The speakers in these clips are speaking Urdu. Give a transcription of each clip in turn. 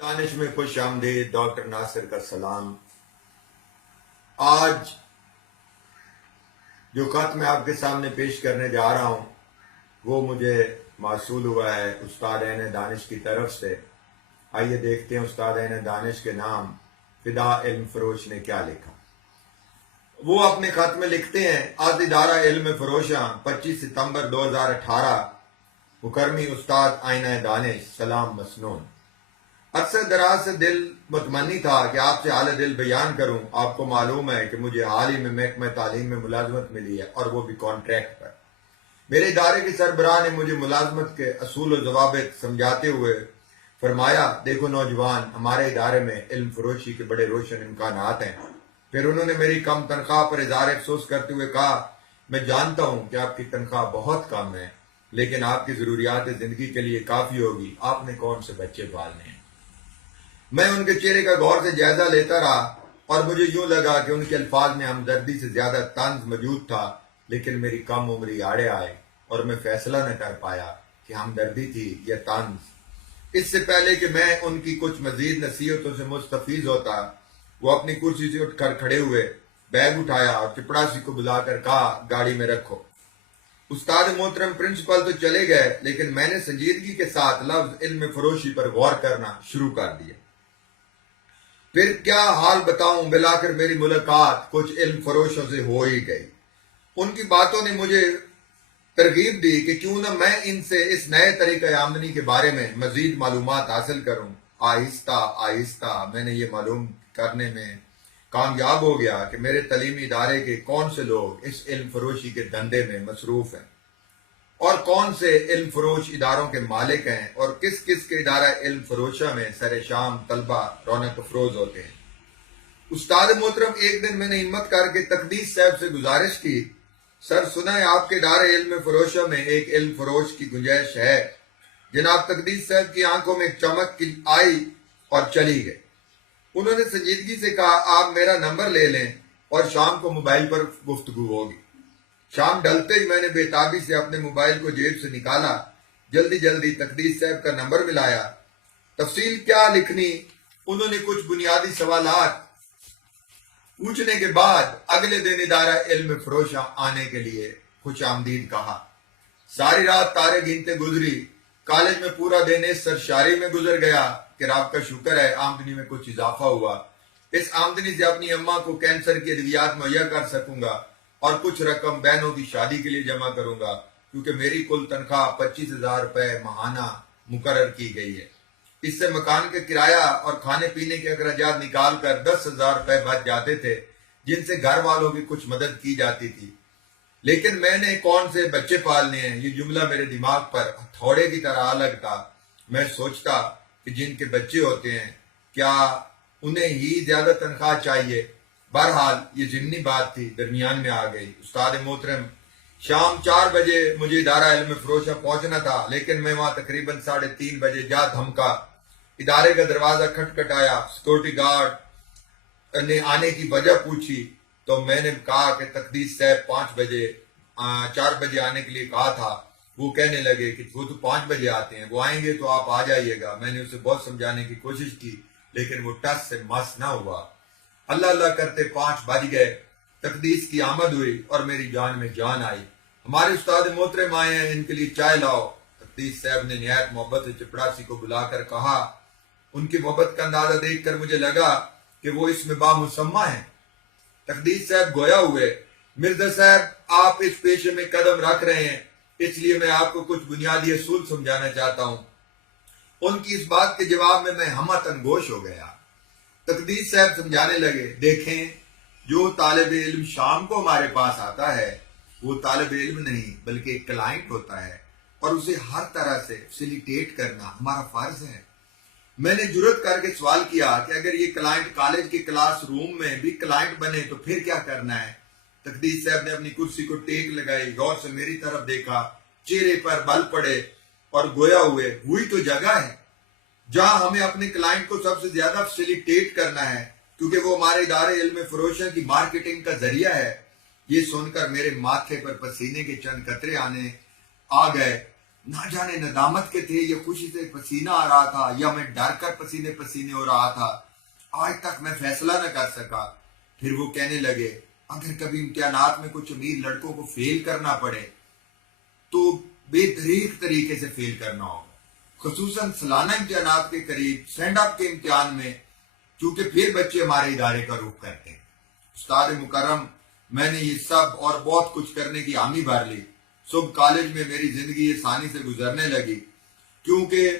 دانش میں خوش آمدید ڈاکٹر ناصر کا سلام۔ آج جو خط میں آپ کے سامنے پیش کرنے جا رہا ہوں وہ مجھے موصول ہوا ہے استاد عین دانش کی طرف سے۔ آئیے دیکھتے ہیں استاد عین دانش کے نام فدا علم فروش نے کیا لکھا۔ وہ اپنے خط میں لکھتے ہیں: آج ادارہ علم فروشاں 25 ستمبر 2018 مکرمی استاد عین دانش سلام مسنون۔ اکثر دراز سے دل متمنی تھا کہ آپ سے حال دل بیان کروں۔ آپ کو معلوم ہے کہ مجھے حال ہی میں محکمہ تعلیم میں ملازمت ملی ہے اور وہ بھی کانٹریکٹ پر۔ میرے ادارے کے سربراہ نے مجھے ملازمت کے اصول و ضوابط سمجھاتے ہوئے فرمایا: دیکھو نوجوان، ہمارے ادارے میں علم فروشی کے بڑے روشن امکانات ہیں۔ پھر انہوں نے میری کم تنخواہ پر اظہار افسوس کرتے ہوئے کہا: میں جانتا ہوں کہ آپ کی تنخواہ بہت کم ہے لیکن آپ کی ضروریات زندگی کے لیے کافی ہوگی۔ آپ نے کون سے بچے پالنے ہیں؟ میں ان کے چہرے کا غور سے جائزہ لیتا رہا اور مجھے یوں لگا کہ ان کے الفاظ میں ہمدردی سے زیادہ طنز موجود تھا، لیکن میری کم عمری آڑے آئے اور میں فیصلہ نہ کر پایا کہ ہمدردی تھی یا طنز۔ اس سے پہلے کہ میں ان کی کچھ مزید نصیحتوں سے مستفیض ہوتا، وہ اپنی کرسی سے اٹھ کر کھڑے ہوئے، بیگ اٹھایا اور چپڑاسی کو بلا کر کہا: گاڑی میں رکھو۔ استاد محترم پرنسپل تو چلے گئے لیکن میں نے سنجیدگی کے ساتھ لفظ علم فروشی پر غور کرنا شروع کر دیا۔ پھر کیا حال بتاؤں، بلاخر میری ملاقات کچھ علم فروشوں سے ہو ہی گئی۔ ان کی باتوں نے مجھے ترغیب دی کہ کیوں نہ میں ان سے اس نئے طریقہ آمدنی کے بارے میں مزید معلومات حاصل کروں۔ آہستہ آہستہ میں نے یہ معلوم کرنے میں کامیاب ہو گیا کہ میرے تعلیمی ادارے کے کون سے لوگ اس علم فروشی کے دھندے میں مصروف ہیں اور کون سے علم فروش اداروں کے مالک ہیں اور کس کس کے ادارہ علم فروشہ میں سر شام طلبہ رونق افروز ہوتے ہیں۔ استاد محترم، ایک دن میں نے ہمت کر کے تقدیس صاحب سے گزارش کی: سر، سنا ہے آپ کے ادارہ علم فروشہ میں ایک علم فروش کی گنجائش ہے۔ جناب تقدیس صاحب کی آنکھوں میں ایک چمک آئی اور چلی گئی۔ انہوں نے سنجیدگی سے کہا: آپ میرا نمبر لے لیں اور شام کو موبائل پر گفتگو ہوگی۔ شام ڈلتے ہی میں نے بے تابی سے اپنے موبائل کو جیب سے نکالا، جلدی تقدیس صاحب کا نمبر ملایا۔ تفصیل کیا لکھنی، انہوں نے کچھ بنیادی سوالات پوچھنے کے بعد اگلے دن ادارہ علم فروشاں آنے کے لیے خوش آمدید کہا۔ ساری رات تارے گنتے گزری۔ کالج میں پورا دن اس سرشاری میں گزر گیا کہ رب کا شکر ہے آمدنی میں کچھ اضافہ ہوا۔ اس آمدنی سے اپنی اماں کو کینسر کی ادویات مہیا کر سکوں گا اور کچھ رقم بہنوں کی شادی کے لیے جمع کروں گا، کیونکہ میری کل تنخواہ 25,000 روپے ماہانہ مقرر کی گئی ہے۔ اس سے مکان کا کرایہ اور کھانے پینے کے اخراجات نکال کر 10,000 روپے بچ جاتے تھے، جن سے گھر والوں کی کچھ مدد کی جاتی تھی۔ لیکن میں نے کون سے بچے پالنے ہیں، یہ جملہ میرے دماغ پر ہتھوڑے کی طرح الگ تھا۔ میں سوچتا کہ جن کے بچے ہوتے ہیں کیا انہیں ہی زیادہ تنخواہ چاہیے؟ بہرحال یہ ضمنی بات تھی، درمیان میں آ گئی۔ استاد محترم، شام 4 بجے مجھے ادارہ علم فروشہ پہنچنا تھا، لیکن میں وہاں تقریباً 3:30 بجے جا تھمکا۔ ادارے کا دروازہ کھٹکھٹایا، سیکورٹی گارڈ نے آنے کی وجہ پوچھی تو میں نے کہا کہ تقدیس صاحب 4 بجے آنے کے لیے کہا تھا۔ وہ کہنے لگے کہ وہ تو 5 بجے آتے ہیں، وہ آئیں گے تو آپ آ جائیے گا۔ میں نے اسے بہت سمجھانے کی کوشش کی لیکن وہ ٹس سے مس نہ ہوا۔ اللہ کرتے 5 بج گئے، تقدیس کی آمد ہوئی اور میری جان میں جان آئی۔ ہمارے استاد محترم آئے ہیں، ان کے لیے چائے لاؤ۔ تقدیس صاحب نے نہایت محبت سے چپڑاسی کو بلا کر کہا۔ ان کی محبت کا اندازہ دیکھ کر مجھے لگا کہ وہ اس میں بامسمہ ہیں۔ تقدیس صاحب گویا ہوئے: مرزا صاحب، آپ اس پیشے میں قدم رکھ رہے ہیں، اس لیے میں آپ کو کچھ بنیادی اصول سمجھانا چاہتا ہوں۔ ان کی اس بات کے جواب میں ہمتن گوش ہو گیا۔ تقدیس صاحب سمجھانے لگے: دیکھیں، جو طالب علم شام کو ہمارے پاس آتا ہے وہ طالب علم نہیں بلکہ ایک کلائنٹ ہوتا ہے اور اسے ہر طرح سے فیسیلیٹیٹ کرنا ہمارا فرض ہے۔ میں نے جرات کر کے سوال کیا کہ اگر یہ کلائنٹ کالج کے کلاس روم میں بھی کلائنٹ بنے تو پھر کیا کرنا ہے؟ تقدیس صاحب نے اپنی کرسی کو ٹیک لگائی، غور سے میری طرف دیکھا، چہرے پر بل پڑے اور گویا ہوئے: وہی تو جگہ ہے جہاں ہمیں اپنے کلائنٹ کو سب سے زیادہ فیسیلیٹیٹ کرنا ہے، کیونکہ وہ ہمارے ادارے علم فروشوں کی مارکیٹنگ کا ذریعہ ہے۔ یہ سن کر میرے ماتھے پر پسینے کے چند قطرے آ گئے۔ نہ جانے ندامت کے تھے یا خوشی سے پسینہ آ رہا تھا یا میں ڈر کر پسینے پسینے ہو رہا تھا، آج تک میں فیصلہ نہ کر سکا۔ پھر وہ کہنے لگے اگر کبھی امتحانات میں کچھ امیر لڑکوں کو فیل کرنا پڑے تو بے دریغ طریقے سے فیل کرنا ہوگا، خصوصاً سالانہ امتحانات کے قریب سینڈ اپ کے امتحان میں، کیونکہ پھر بچے ہمارے ادارے کا رخ کرتے ہیں۔ استاد مکرم، میں نے یہ سب اور بہت کچھ کرنے کی حامی بھر لی۔ صبح کالج میں میری زندگی آسانی سے گزرنے لگی کیونکہ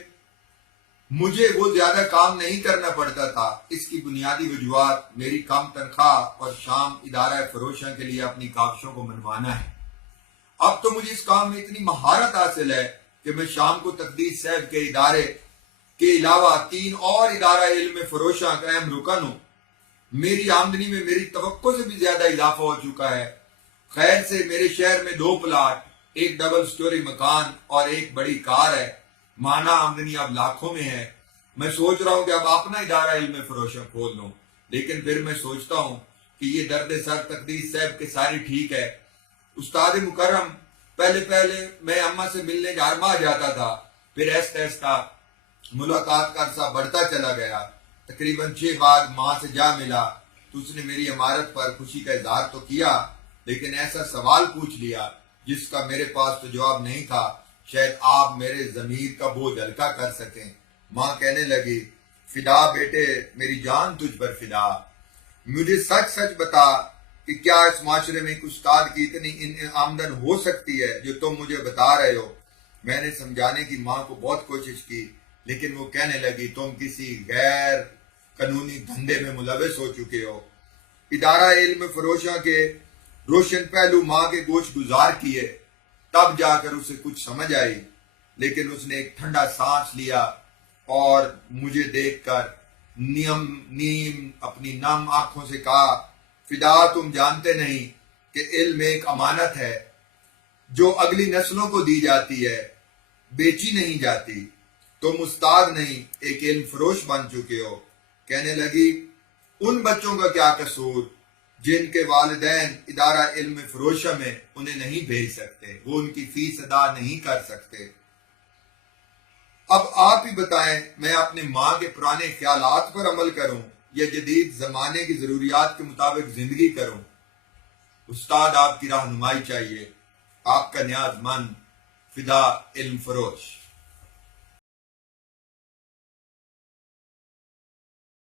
مجھے وہ زیادہ کام نہیں کرنا پڑتا تھا۔ اس کی بنیادی وجوہات میری کم تنخواہ اور شام ادارہ فروشاں کے لیے اپنی کاوشوں کو منوانا ہے۔ اب تو مجھے اس کام میں اتنی مہارت حاصل ہے کہ میں شام کو تقدیس صاحب کے ادارے کے علاوہ 3 اور ادارہ علم فروشاں کا اہم رکن ہوں۔ میری آمدنی میں میری توقع سے بھی زیادہ اضافہ ہو چکا ہے۔ خیر سے میرے شہر میں 2 پلاٹ، ایک ڈبل سٹوری مکان اور ایک بڑی کار ہے۔ ماہانہ آمدنی اب لاکھوں میں ہے۔ میں سوچ رہا ہوں کہ اب اپنا ادارہ علم فروشاں کھول لوں، لیکن پھر میں سوچتا ہوں کہ یہ درد سر تقدیس صاحب کے ساری ٹھیک ہے۔ استاد مکرم، پہلے میں اماں سے ملنے جارما جاتا تھا، پھر ایستا ایستا ملاقات کا عرصہ بڑھتا چلا گیا۔ تقریباً 6 بعد ماں سے جا ملا تو اس نے میری عمارت پر خوشی کا اظہار تو کیا، لیکن ایسا سوال پوچھ لیا جس کا میرے پاس تو جواب نہیں تھا۔ شاید آپ میرے ضمیر کا بوجھ ہلکا کر سکیں۔ ماں کہنے لگی فدا بیٹے، میری جان تجھ پر فدا، مجھے سچ سچ بتا کہ کیا اس معاشرے میں ایک استاد کی اتنی آمدن ہو سکتی ہے جو تم مجھے بتا رہے ہو؟ میں نے سمجھانے کی ماں کو بہت کوشش کی، لیکن وہ کہنے لگی تم کسی غیر قانونی دھندے میں ملوث ہو چکے ہو۔ ادارہ علم فروشاں کے روشن پہلو ماں کے گوش گزار کیے، تب جا کر اسے کچھ سمجھ آئی، لیکن اس نے ایک ٹھنڈا سانس لیا اور مجھے دیکھ کر نیم اپنی نم آنکھوں سے کہا فدا، تم جانتے نہیں کہ علم ایک امانت ہے جو اگلی نسلوں کو دی جاتی ہے، بیچی نہیں جاتی۔ تم استاد نہیں، ایک علم فروش بن چکے ہو۔ کہنے لگی ان بچوں کا کیا قصور جن کے والدین ادارہ علم فروشہ میں انہیں نہیں بھیج سکتے، وہ ان کی فیس ادا نہیں کر سکتے۔ اب آپ ہی بتائیں، میں اپنے ماں کے پرانے خیالات پر عمل کروں یا جدید زمانے کی ضروریات کے مطابق زندگی کروں؟ استاد آپ کی رہنمائی چاہیے۔ آپ کا نیاز مند، فدا علم فروش۔